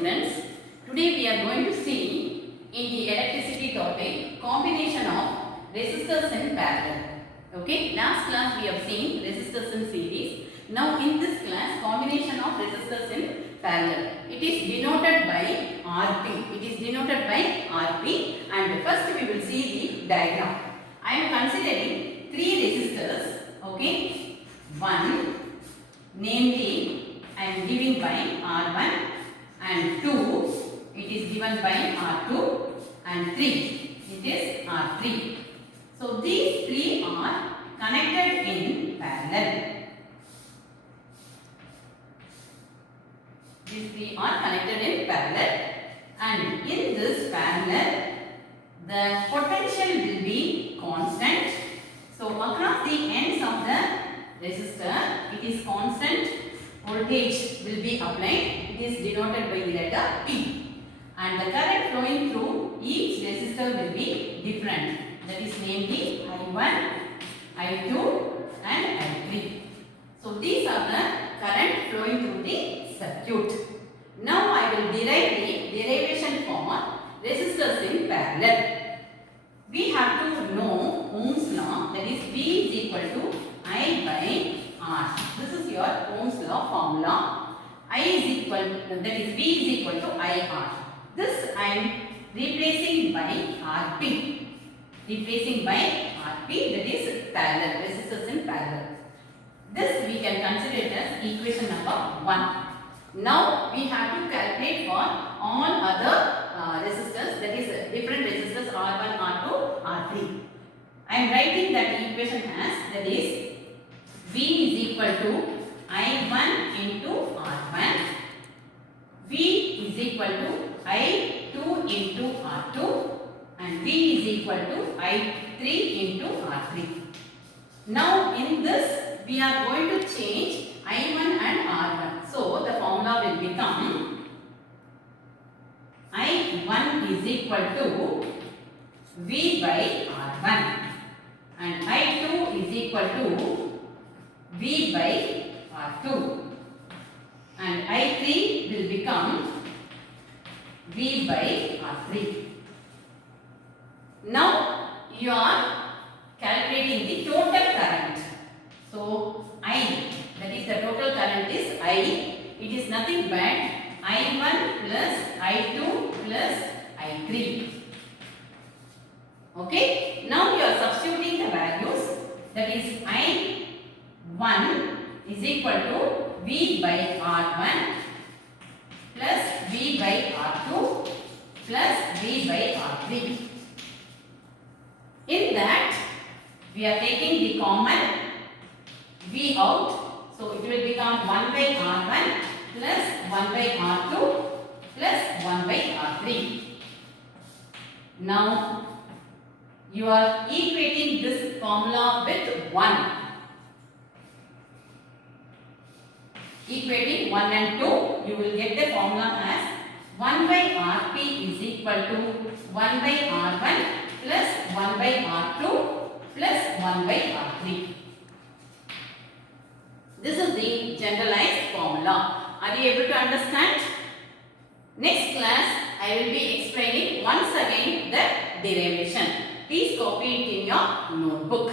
students, today we are going to see in the electricity topic combination of resistors in parallel. Okay, last class we have seen resistors in series. Now in this class combination of resistors in parallel. It is denoted by Rp. It is denoted by Rp, and first we will see the diagram. I am considering three resistors. Okay, one, namely I am giving by R1, and 2 it is given by R2, and 3 it is R3. So these three are connected in parallel. These three are connected in parallel, and in this parallel the potential will be constant. So across the ends of the resistor it is constant voltage will be applied. It is denoted by the letter P, and the current flowing through each resistor will be different. That is namely I1, I2 and I3. So these are the current flowing through the circuit. Now I will derive the derivation for resistors in parallel. We have to know Ohm's law, that is V is equal to I by R. This is your Ohm's law formula. I is equal, that is V is equal to IR. This I am replacing by Rp. Replacing by Rp, that is parallel, resistors in parallel. This we can consider it as equation number 1. Now we have to calculate for all other resistors, that is different resistors R1, R2, R3. I am writing that equation as, that is V is equal to I1 into R1, V is equal to I2 into R2, and V is equal to I3 into R3. Now in this we are going to change I1 and R1. So the formula will become I1 is equal to V by R1, and I2 is equal to V by R2, and I3 will become V by R3. Now you are calculating the total current. So I, that is the total current is I. It is nothing but I1 plus I2 plus I3. Okay. Now you are substituting the values. That is I1 is equal to V by R1 plus V by R2 plus V by R3. In that we are taking the common V out. So it will become 1 by R1 plus 1 by R2 plus 1 by R3. Now you are equating this formula with 1. Equating 1 and 2, you will get the formula as 1 by Rp is equal to 1 by R1 plus 1 by R2 plus 1 by R3. This is the generalized formula. Are you able to understand? Next class, I will be explaining once again the derivation. Please copy it in your notebook.